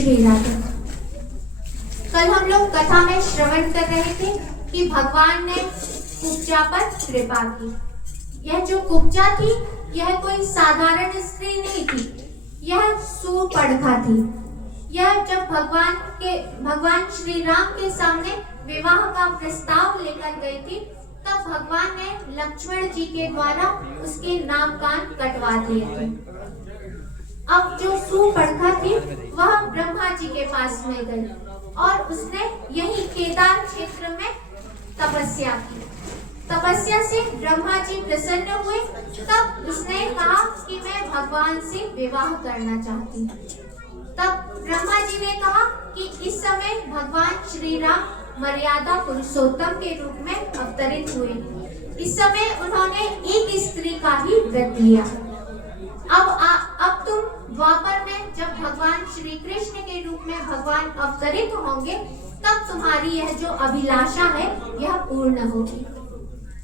श्री राधे। कल हम लोग कथा में श्रवण कर रहे थे कि भगवान ने कुब्जा पर कृपा की। यह जो कुब्जा थी यह कोई साधारण स्त्री नहीं थी, यह सूर्पणखा थी। यह जब भगवान श्री राम के सामने विवाह का प्रस्ताव लेकर गई थी, तब भगवान ने लक्ष्मण जी के द्वारा उसके नाम कान कटवा दिए थे। अब जो सूर्पणखा थी वह ब्रह्मा जी के पास में गई और उसने यही केदार क्षेत्र में तपस्या की। तपस्या से ब्रह्मा जी प्रसन्न हुए, तब उसने कहा कि मैं भगवान से विवाह करना चाहती हूँ। तब ब्रह्मा जी ने कहा कि इस समय भगवान श्री राम मर्यादा पुरुषोत्तम के रूप में अवतरित हुए। इस समय उन्होंने एक स्त्री का ही व्रत लिया। अब तुम द्वापर में जब भगवान श्री कृष्ण के रूप में भगवान अवतरित होंगे, तब तुम्हारी यह जो अभिलाषा है यह पूर्ण होगी।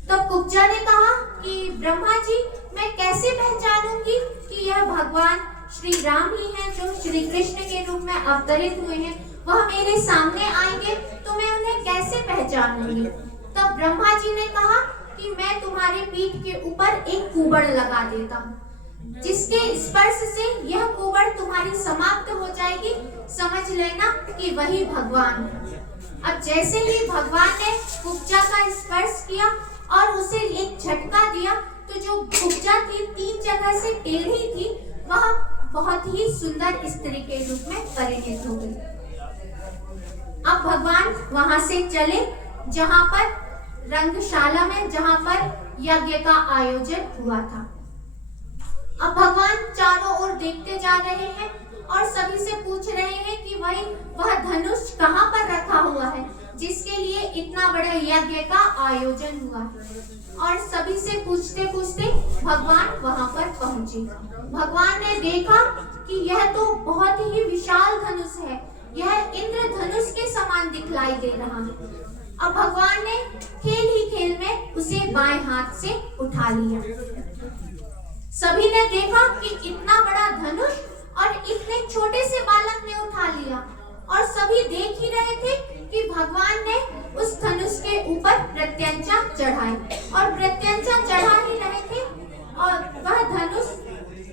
तब कुब्जा ने कहा कि ब्रह्मा जी, मैं कैसे पहचानूंगी कि यह भगवान श्री राम ही हैं जो श्री कृष्ण के रूप में अवतरित हुए हैं? वह मेरे सामने आएंगे तो मैं उन्हें कैसे पहचानूंगी? तब ब्रह्मा जी ने कहा कि मैं तुम्हारे पीठ के ऊपर एक कुबड़ लगा देता हूँ, जिसके स्पर्श से यह कुबड़ तुम्हारी समाप्त हो जाएगी। समझ लेना कि वही भगवान है। अब जैसे ही भगवान ने कुब्जा का स्पर्श किया और उसे एक झटका दिया, तो जो कुब्जा थी 3 जगह से टेढ़ी थी, वह बहुत ही सुंदर स्त्री के रूप में परिणित हो गई। अब भगवान वहां से चले जहां पर रंगशाला में, जहां पर यज्ञ का आयोजन हुआ था। अब भगवान चारों ओर देखते जा रहे हैं और सभी से पूछ रहे हैं कि वह धनुष कहां पर रखा हुआ है जिसके लिए इतना बड़ा यज्ञ का आयोजन हुआ। और सभी से पूछते पूछते भगवान वहां पर पहुंचे। भगवान ने देखा कि यह तो बहुत ही विशाल धनुष है, यह इंद्र धनुष के समान दिखलाई दे रहा है। अब भगवान ने खेल ही खेल में उसे बाएं हाथ से उठा लिया। सभी ने देखा कि इतना बड़ा धनुष और इतने छोटे से बालक ने उठा लिया, और सभी देख ही रहे थे कि भगवान ने उस धनुष के ऊपर प्रत्यंचा चढ़ाई और प्रत्यंचा चढ़ा ही रहे थे और वह धनुष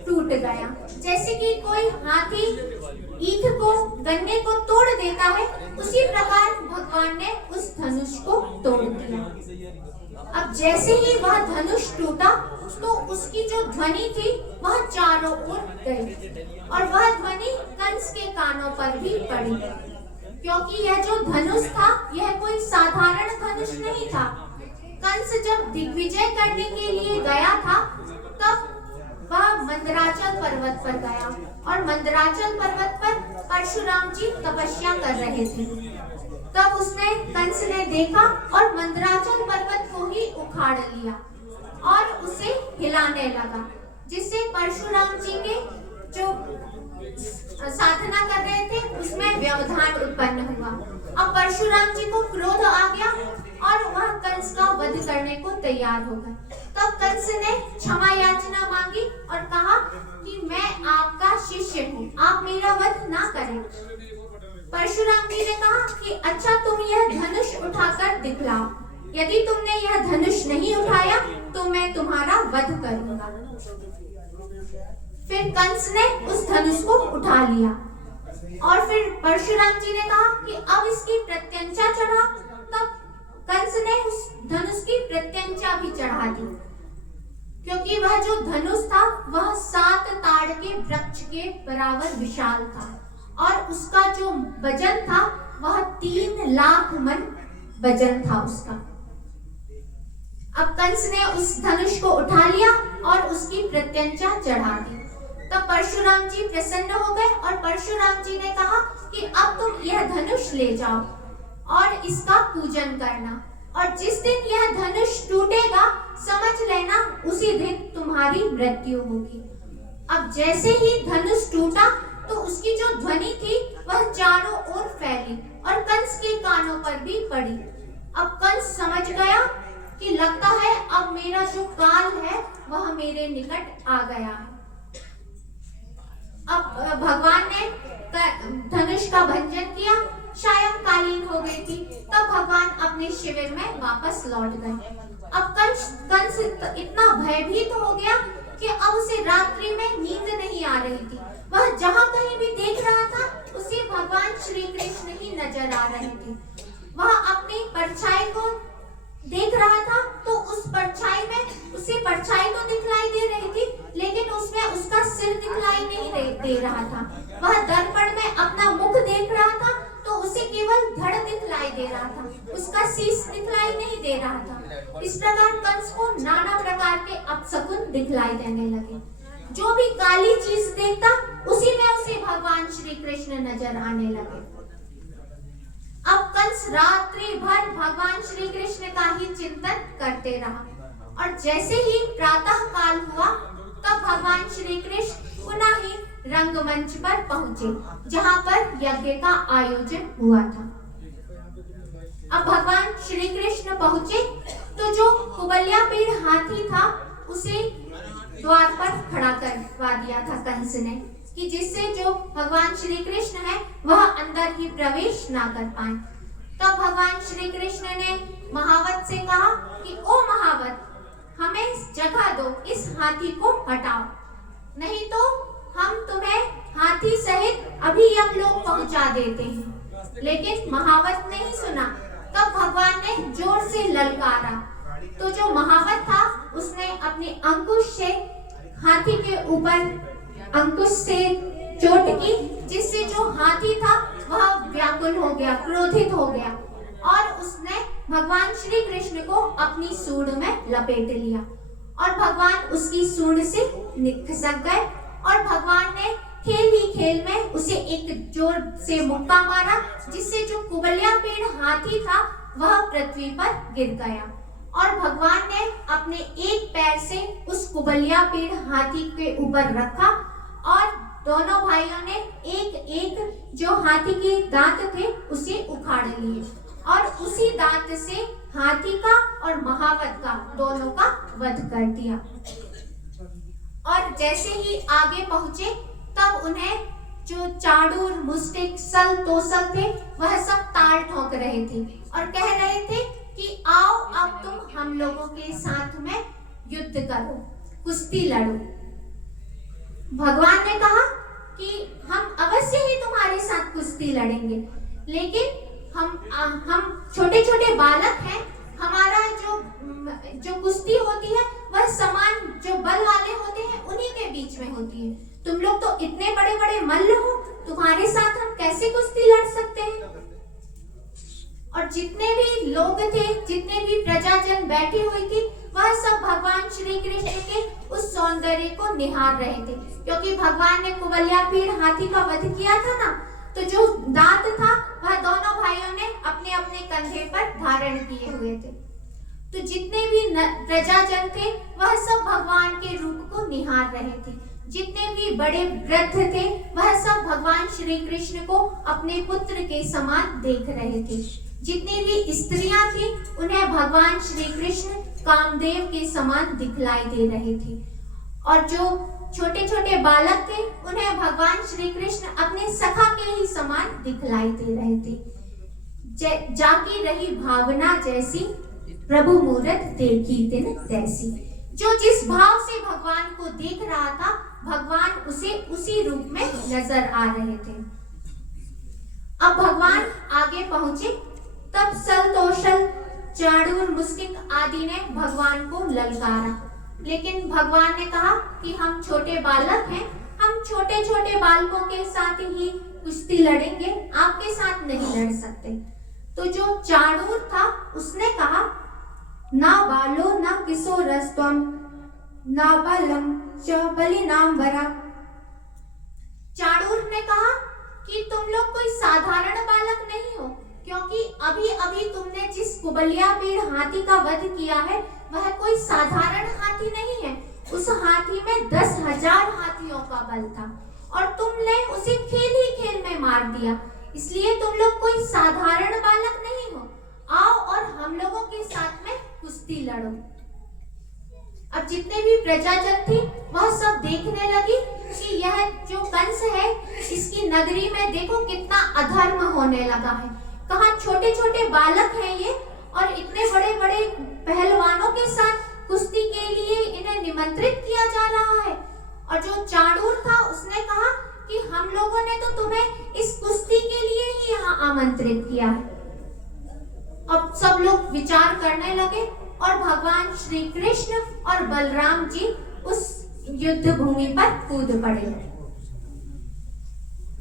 टूट गया। जैसे कि कोई हाथी ईंट को, गन्ने को तोड़ देता है, उसी प्रकार भगवान ने उस धनुष को तोड़ दिया। अब जैसे ही वह धनुष टूटा तो उसकी जो ध्वनि थी वह चारों ओर गई और वह ध्वनि कंस के कानों पर भी पड़ी, क्योंकि यह जो धनुष था यह कोई साधारण धनुष नहीं था। कंस जब दिग्विजय करने के लिए गया था, तब वह मंदराचल पर्वत पर गया और मंदराचल पर्वत पर परशुराम जी तपस्या कर रहे थे। तब कंस ने देखा और मंदराचल पर्वत को ही उखाड़ लिया और उसे हिलाने लगा, जिससे परशुराम जी के जो साधना कर रहे थे उसमें व्यवधान उत्पन्न हुआ। अब परशुराम जी को क्रोध आ गया और वह कंस का वध करने को तैयार हो गए। तब कंस ने क्षमा याचना मांगी और कहा कि मैं आपका शिष्य हूँ, आप मेरा वध ना करें। परशुराम जी ने कहा कि अच्छा, तुम यह धनुष उठाकर दिखलाओ। यदि तुमने यह धनुष नहीं उठाया तो मैं तुम्हारा वध करूंगा। फिर कंस ने उस धनुष को उठा लिया और फिर परशुराम जी ने कहा कि अब इसकी प्रत्यंचा चढ़ा। तब कंस ने उस धनुष की प्रत्यंचा भी चढ़ा दी, क्योंकि वह जो धनुष था वह 7 ताड़ के वृक्ष के बराबर विशाल था और उसका जो वजन था वह 3 लाख मन वजन था उसका। अब कंस ने उस धनुष को उठा लिया और उसकी प्रत्यंचा चढ़ा दी। तब परशुराम जी प्रसन्न हो गए और परशुराम जी ने कहा कि अब तुम यह धनुष ले जाओ और इसका पूजन करना, और जिस दिन यह धनुष टूटेगा समझ लेना उसी दिन तुम्हारी मृत्यु होगी। अब जैसे ही धनुष टूटा तो उसकी जो ध्वनि थी वह चारों ओर फैली और कंस के कानों पर भी पड़ी। अब कंस समझ गया कि लगता है अब मेरा जो काल है वह मेरे निकट आ गया है। अब भगवान ने धनुष का भंजन किया, सायंकालीन हो गई थी, तब भगवान अपने शिविर में वापस लौट गए। अब कंस इतना भयभीत हो गया कि अब उसे रात्रि में नींद नहीं आ रही थी। वह जहाँ कहीं भी देख रहा था उसे भगवान श्री कृष्ण ही नजर आ रहे थे। वह अपनी परछाई को देख रहा था तो उस परछाई में उसे परछाई तो दिखलाई दे रही थी, लेकिन उसमें उसका सिर दिखलाई नहीं दे रहा था। वह दर्पण में अपना मुख देख रहा था तो उसे केवल धड़ दिखलाई दे रहा था, उसका शीश दिखलाई नहीं दे रहा था। इस प्रकार कंस को नाना प्रकार के अपशकुन दिखलाई देने लगे। जो भी काली चीज देखता उसी में उसे भगवान श्री कृष्ण नजर आने लगे। अब कंस रात्रि भर भगवान श्री कृष्ण का ही चिंतन करते रहा और जैसे ही प्रातः काल हुआ तब भगवान श्री कृष्ण पुनः ही रंगमंच पर पहुंचे जहां पर यज्ञ का आयोजन हुआ था। अब भगवान श्री कृष्ण पहुंचे तो जो कुबल्यापीड़ हाथी था उसे द्वार पर खड़ा करवा दिया था कंस ने, कि जिससे जो भगवान श्री कृष्ण है वह अंदर ही प्रवेश ना कर पाए। तब भगवान श्री कृष्ण ने महावत से कहा कि ओ महावत, हमें जगह दो, इस हाथी को हटाओ, नहीं तो हम तुम्हें हाथी सहित अभी यमलोक पहुंचा देते हैं। लेकिन महावत ने ही सुना। तब भगवान ने जोर से ललकारा तो जो महावत था उसने अपने अंकुश से हाथी के ऊपर अंकुश से चोट की, जिससे जो हाथी था वह व्याकुल हो गया, क्रोधित हो गया और उसने भगवान श्री कृष्ण को अपनी सूंड में लपेट लिया और भगवान उसकी सूंड से खिसक गए और भगवान ने खेल ही खेल में उसे एक जोर से मुक्का मारा, जिससे जो कुबल्यापीड़ हाथी था वह पृथ्वी पर गिर गया और भगवान ने अपने एक पैर से उस कुबल्यापीड़ हाथी के ऊपर रखा और दोनों भाइयों ने एक एक जो हाथी के दांत थे उसे उखाड़ लिए और उसी दांत से हाथी का और महावत का दोनों का वध कर दिया। और जैसे ही आगे पहुंचे तब उन्हें जो चाड़ूर, मुष्टिक, सल, तोसल थे वह सब ताल ठोक रहे थे और कह रहे थे कि आओ अब तुम हम लोगों के साथ में युद्ध करो, कुश्ती लड़ो। भगवान ने कहा कि हम अवश्य ही तुम्हारे साथ कुश्ती लड़ेंगे, लेकिन हम छोटे छोटे बालक हैं, हमारा जो कुश्ती होती है वह समान जो बल वाले होते हैं उन्हीं के बीच में होती है। तुम लोग तो इतने बड़े बड़े मल्ल हो, तुम्हारे साथ हम कैसे कुश्ती लड़ सकते हैं। और जितने भी लोग थे, जितने भी प्रजाजन बैठी हुई थी, वह सब भगवान श्री कृष्ण के उस सौंदर्य को निहार रहे थे, क्योंकि भगवान ने कुबल्यापीड़ हाथी का वध किया था ना, तो जो दांत था वह दोनों भाइयों ने अपने अपने कंधे पर धारण किए हुए थे। तो जितने भी प्रजाजन थे वह सब भगवान के रूप को निहार रहे थे। जितने भी बड़े वृद्ध थे वह सब भगवान श्री कृष्ण को अपने पुत्र के समान देख रहे थे। जितनी भी स्त्रियां थी उन्हें भगवान श्री कृष्ण कामदेव के समान दिखलाई दे रहे थे और जो छोटे छोटे बालक थे उन्हें भगवान श्री कृष्ण अपने सखा के ही समान दिखलाई दे रहे थे। जाकी रही भावना जैसी, प्रभु मूरत देखी दिन तैसी। जो जिस भाव से भगवान को देख रहा था भगवान उसे उसी रूप में नजर आ रहे थे। अब भगवान आगे पहुंचे तब सल, तोशल, चाड़ूर, मुष्टिक आदि ने भगवान को ललकारा, लेकिन भगवान ने कहा कि हम छोटे बालक हैं, हम छोटे छोटे बालकों के साथ ही कुश्ती लड़ेंगे, आपके साथ नहीं लड़ सकते। तो जो चाड़ूर था उसने कहा, ना बालो ना किसो रस्तम ना बलम च बलिनाम वरा। चाड़ूर ने कहा कि तुम लोग कोई साधारण बालक नहीं हो, क्योंकि अभी अभी तुमने जिस कुबल्यापीड़ हाथी का वध किया है वह कोई साधारण हाथी नहीं है। उस हाथी में 10,000 हाथियों का बल था और तुमने उसे खेल ही खेल में मार दिया, इसलिए तुम लोग कोई साधारण बालक नहीं हो। आओ और हम लोगों के साथ में कुश्ती लड़ो। अब जितने भी प्रजाजन थे वह सब देखने लगी कि यह जो कंस है इसकी नगरी में देखो कितना अधर्म होने लगा है। कहाँ छोटे छोटे बालक हैं ये, और इतने बड़े बड़े पहलवानों के साथ कुश्ती के लिए इन्हें निमंत्रित किया जा रहा है। और जो चाणूर था उसने कहा कि हम लोगों ने तो तुम्हें इस कुश्ती के लिए ही यहाँ आमंत्रित किया है। अब सब लोग विचार करने लगे और भगवान श्री कृष्ण और बलराम जी उस युद्ध भूमि पर कूद पड़े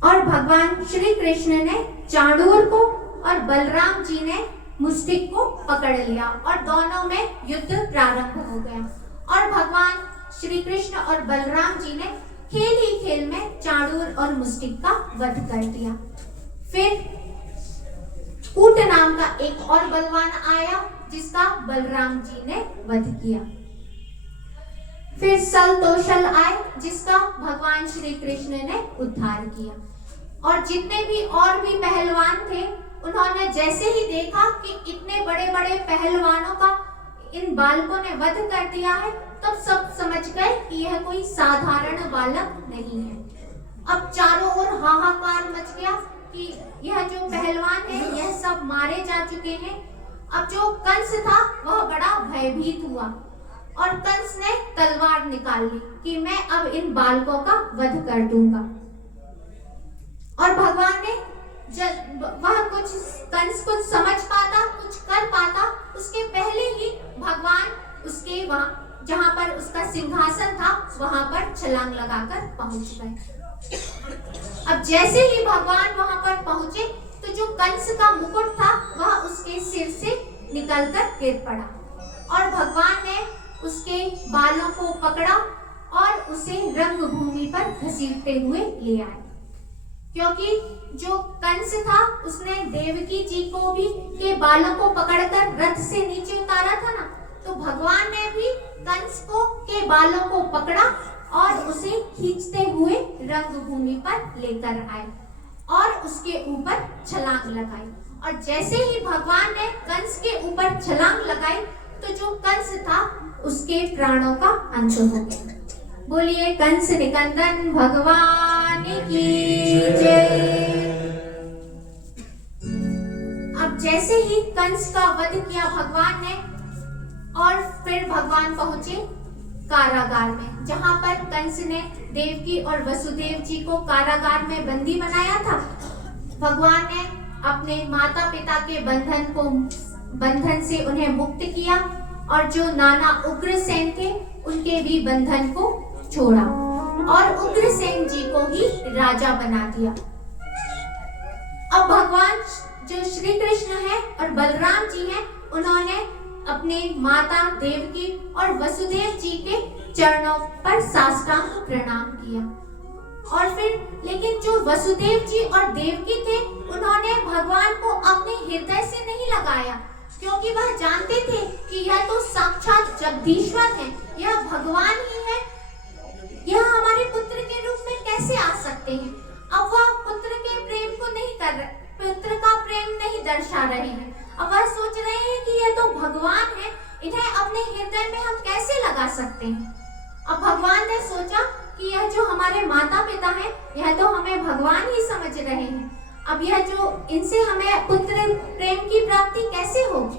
और भगवान श्री कृष्ण ने चाणूर को और बलराम जी ने मुष्टिक को पकड़ लिया और दोनों में युद्ध प्रारंभ हो गया। और भगवान श्री कृष्ण और बलराम जी ने खेल ही खेल में चाणूर और मुष्टिक का वध कर दिया। फिर ऊट नाम का एक और बलवान आया जिसका बलराम जी ने वध किया। फिर सल तोषल आए जिसका भगवान श्री कृष्ण ने उद्धार किया। और जितने भी और भी पहलवान थे उन्होंने जैसे ही देखा कि इतने बड़े बड़े पहलवानों का इन बालकों ने वध कर दिया है, तब सब समझ गए कि यह कोई साधारण बालक नहीं है। अब चारों ओर हाहाकार मच गया कि यह जो पहलवान है यह सब मारे जा चुके हैं। अब जो कंस था वह बड़ा भयभीत हुआ और कंस ने तलवार निकाल ली कि मैं अब इन बालकों का वध कर दूंगा। और भगवान ने वह कंस कुछ समझ पाता, कुछ कर पाता, उसके पहले ही भगवान उसके वहां जहां पर उसका सिंहासन था वहां पर छलांग लगाकर पहुंच गए। अब जैसे ही भगवान वहां पर पहुंचे तो जो कंस का मुकुट था वह उसके सिर से निकलकर गिर पड़ा और भगवान ने उसके बालों को पकड़ा और उसे रंगभूमि पर घसीटते हुए ले आए। क्योंकि जो कंस था उसने देवकी जी को भी के बालों को पकड़कर रथ से नीचे उतारा था ना, तो भगवान ने भी कंस को के बालों को पकड़ा और उसे खींचते हुए रंगभूमि पर लेकर आए और उसके ऊपर छलांग लगाई। और जैसे ही भगवान ने कंस के ऊपर छलांग लगाई तो जो कंस था उसके प्राणों का अंत हो गया। बोलिए कंस निकंदन भगवान की जय। अब जैसे ही कंस का वध किया भगवान ने और फिर भगवान पहुंचे कारागार में, जहां पर कंस ने देवकी और वसुदेव जी को कारागार में बंदी बनाया था। भगवान ने अपने माता पिता के बंधन से उन्हें मुक्त किया और जो नाना उग्रसेन थे उनके भी बंधन को छोड़ा और उग्रसेन जी को ही राजा बना दिया। अब भगवान जो श्री कृष्ण है और बलराम जी हैं, उन्होंने अपने माता देवकी और वसुदेव जी के चरणों पर साष्टांग प्रणाम किया। और फिर लेकिन जो वसुदेव जी और देवकी थे उन्होंने भगवान को अपने हृदय से नहीं लगाया, क्योंकि वह जानते थे कि यह तो साक्षात जगदीश्वर है, यह भगवान ही है, यह हमारे पुत्र के रूप में कैसे आ सकते हैं। अब वह पुत्र के प्रेम को नहीं कर रहे, पुत्र का प्रेम नहीं दर्शा रहे हैं। अब वह सोच रहे हैं कि यह तो भगवान है, इन्हें अपने हृदय में हम कैसे लगा सकते हैं। अब भगवान ने सोचा कि यह जो हमारे माता पिता हैं यह तो हमें भगवान ही समझ रहे हैं, अब यह जो इनसे हमें पुत्र प्रेम की प्राप्ति कैसे होगी।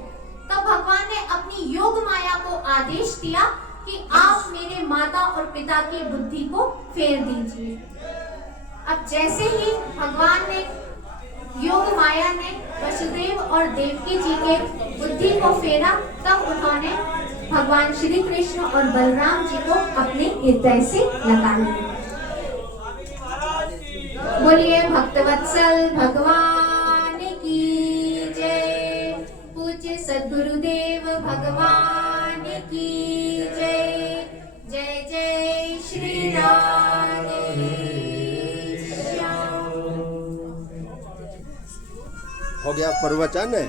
तब भगवान ने अपनी योग माया को आदेश दिया कि आप मेरे माता और पिता की बुद्धि को फेर दीजिए। अब जैसे ही भगवान ने योग माया ने वसुदेव और देवकी जी के बुद्धि को फेरा, तब उन्होंने भगवान श्री कृष्ण और बलराम जी को अपने हृदय से लगा लिया। बोलिए भक्तवत्सल भगवान की जय। पूज्य सद्गुरुदेव भगवान की जय। जय जय श्री राम। हो गया प्रवचन है।